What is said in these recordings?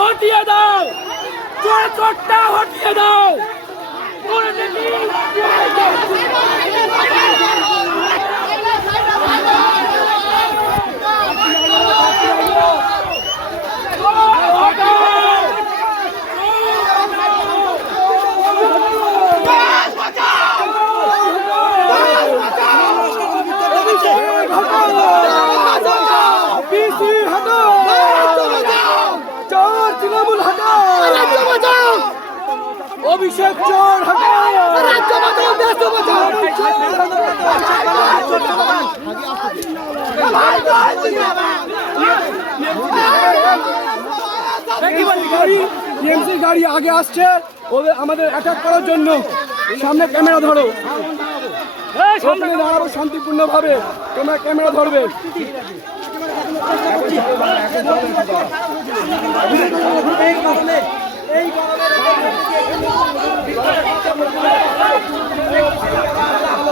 হটিয়ে দাও। চোরটা হটিয়ে দাও। দুর্নীতি অভিষেক চোর হটাও। বাঁচাও গাড়ি আগে আসছে ওদের আমাদের অ্যাটাক করার জন্য। সামনে ক্যামেরা ধরো। সামনে ওখানে দাঁড়াবো শান্তিপূর্ণ ভাবে তোমরা ক্যামেরা ধরবে।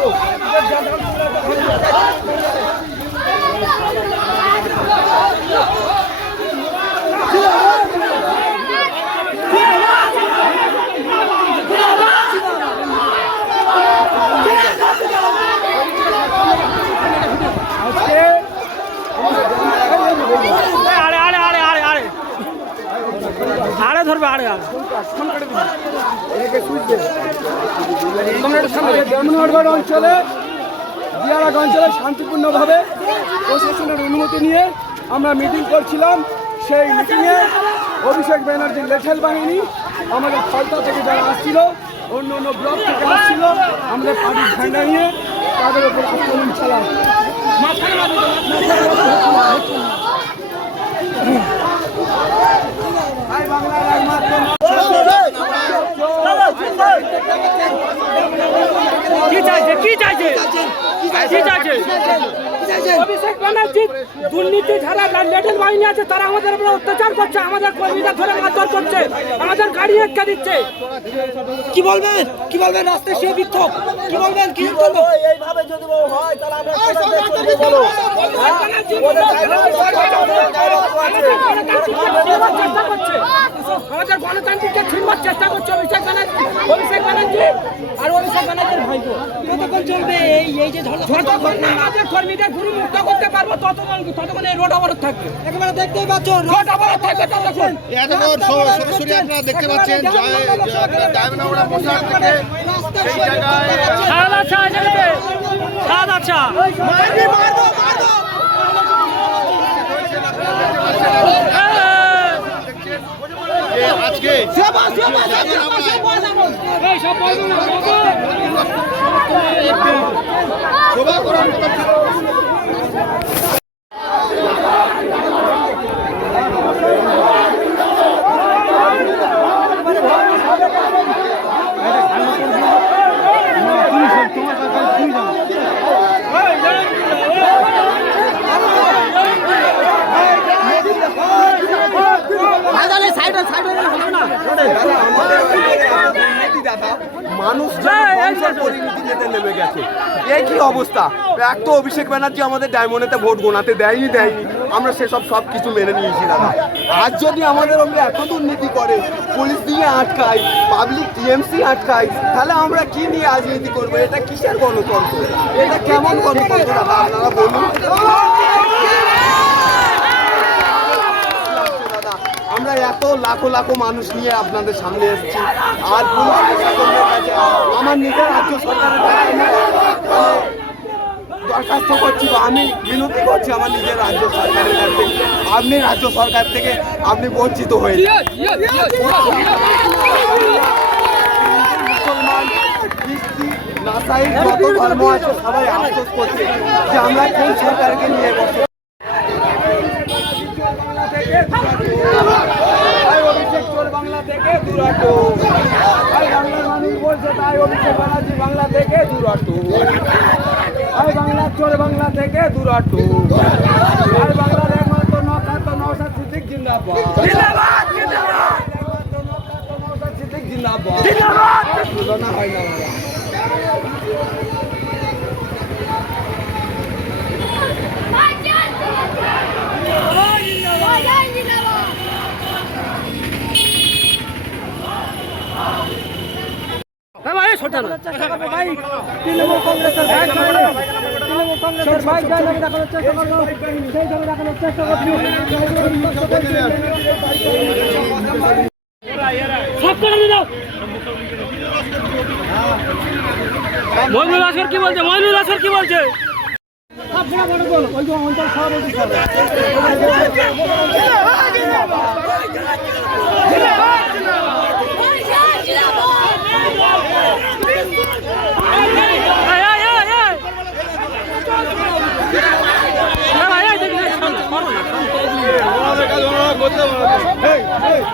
আজকে আরে আরে আরে আরে আরে অঞ্চলে দিয়ারাগ অঞ্চলে শান্তিপূর্ণভাবে প্রশাসনের অনুমতি নিয়ে আমরা মিটিং করছিলাম সেই মিটিংয়ে অভিষেক ব্যানার্জির লেঠেল বাহিনী আমাদের ফলতা থেকে যারা আসছিল অন্য অন্য ব্লক থেকে আসছিল আমাদের পার্টির ঝান্ডা নিয়ে তাদের উপর আক্রমণ চালাম কি চাইছে কি চাইছে কি চাইছে অভিষেক ব্যানার্জি দুর্নীতি ছাড়া লেটেল বাহিনী আছে তারা আমাদের উপরে অত্যাচার করছে আমাদের কর্মীদের ধরে মারধর করছে আমাদের গাড়ি এক্কা দিচ্ছে কি বলবেন কি বলবেন রাস্তায় সে বিক্ষোভ। কি বলবেন কি করব এইভাবে যদি হয় তাহলে আমরা কোথায় চেষ্টা করছে আমাদের গণতান্ত্রিককে ছিনবার চেষ্টা করছে অভিষেক ব্যানার্জি অভিষেক ব্যানার্জি আর অভিষেক ব্যানার্জির ভাইপো। কতক্ষণ চলবে এই এই যে যতক্ষণ না আমাদের কর্মীদের গুরু মুক্ত করতে পারব ততক্ষণ ততক্ষণ এই রোড অবরোধ থাকবে। একেবারে দেখতেই পাচ্ছ রোড অবরোধ থাকবে ততক্ষণ। এতক্ষণ সর- সরাসরি আপনারা দেখতে পাচ্ছেন জয়- জয়- ডায়মন্ডহাওড়া মশাল থেকে সেই জায়গায় সাদা চা সাদা চা যে আজকে এই বলব শোভা করার মতো মানুষ যেতে নেমে গেছে। এই কি অবস্থা? এক তো অভিষেক ব্যানার্জি আমাদের ডায়মন্ডেতে ভোট গোনাতে দেয়নি দেয়নি। আমরা সেসব সব কিছু মেনে নিয়েছি দাদা। আজ যদি আমাদের ওপরে এত দুর্নীতি করে পুলিশ দিয়ে আটকায় পাবলিক টিএমসি আটকায় তাহলে আমরা কি নিয়ে রাজনীতি করব? এটা কিসের গণতন্ত্র? এটা কেমন গণতন্ত্র দাদা? আপনারা বলুন দাদা আমরা এত লাখো লাখো মানুষ নিয়ে আপনাদের সামনে এসেছি। আর আমার নিজের রাজ্য মানে, দরখাস্ত করছি বা আমি বিনতি করছি আমার নিজের রাজ্য সরকারের কাছে আপনি রাজ্য সরকার থেকে আপনি বঞ্চিত হয়ে মুসলমান খ্রিস্টি নাসাই যত ধর্ম আছে সবাই করছে যে আমরা কোন সরকারকে নিয়ে বসে ভাই অভিষেক চোর বাংলা থেকে দুরাটো। ভাই বাংলার মানুষ বলছে তাই অভিষেক ব্যানার্জি বাংলা থেকে দূর হটু এই বাংলা চোর বাংলা থেকে দূর হটু এই বাংলার একমাত্র নখাত নৌসাদ সিদ্দিক জিন্দাবাদ। জিন্দাবাদ তুলনা হয় না আমরা। তৃণমূল কংগ্রেসের বাইক তৃণমূল কংগ্রেসের বাইক আমি দেখানোর চেষ্টা করব সেই ছবি দেখানোর চেষ্টা করছি সব করে দিলাম মহিনুল আসর কি বলছে? মহিনুল আসর কি বলছে? অঞ্চল সভাপতি সাহেব। এই, এই, এই, এই। এই, এই, দেখি, দেখি, শান্ত, করো না, শান্ত।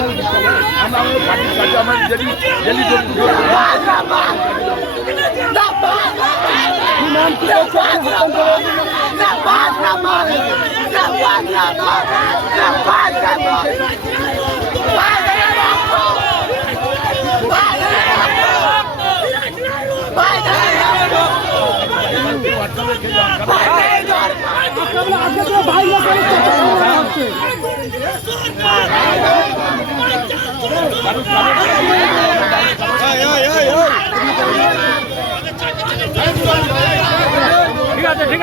সাইড দে না, তোরা সাইড দে না। তোরা সাইড দে না, ভিডিওটা কর। ঠিক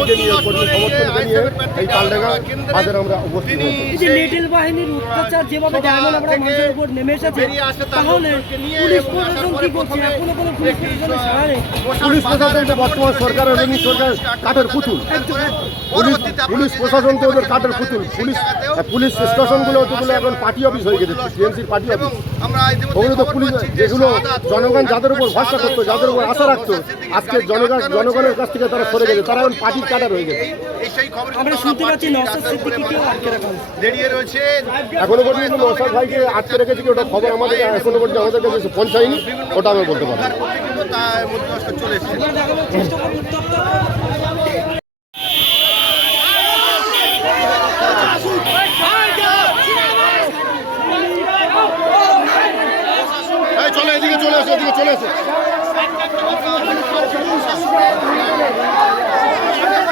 ভাইজান চলে আসো জনগণকে নিয়ে কর্মী সমর্থনকে নিয়ে এই তালডাঙ্গা বাজারে আমরা উপস্থিত হয়েছি। লিটল বাহিনীর অত্যাচার যেভাবে ডায়মন্ড আমরা মানুষের উপর নেমে এসেছে তাহলে পুলিশ প্রশাসন কি করছে? এখনও কোনো পুলিশ প্রশাসনের সাড়া নেই পুলিশ প্রশাসন তো বর্তমান সরকার রবীন্দ্র সরকার কাঠের পুতুল। পুলিশ পুলিশ প্রশাসন তো ওদের কাঠের পুতুল। পুলিশ পুলিশ স্টেশনগুলো ওগুলো এখন পার্টি অফিস হয়ে গেছে টিএমসির পার্টি অফিস। ওগুলো তো পুলিশ যেগুলো জনগণ যাদের উপর ভরসা করতো যাদের উপর আশা রাখতো আজকে জনগণ জনগণের কাছ থেকে তারা সরে গেছে তারা এখন পার্টির কাটার হয়ে গেছে। এই সেই খবর আমরা শুনতে পাচ্ছি নওশাদ সিদ্দিকীকেও আটকে রাখা হয়েছে? দাঁড়িয়ে রয়েছে। এখনও পর্যন্ত নৌসাদ ভাইকে আটকে রেখেছে কি? ওটা খবর আমাদের এখনও পর্যন্ত আমাদের কাছে পৌঁছায়নি। ওটা আমি বলতে পারব চলে এসেছে। চলে এদিকে চলে এসো এদিকে চলে এসো।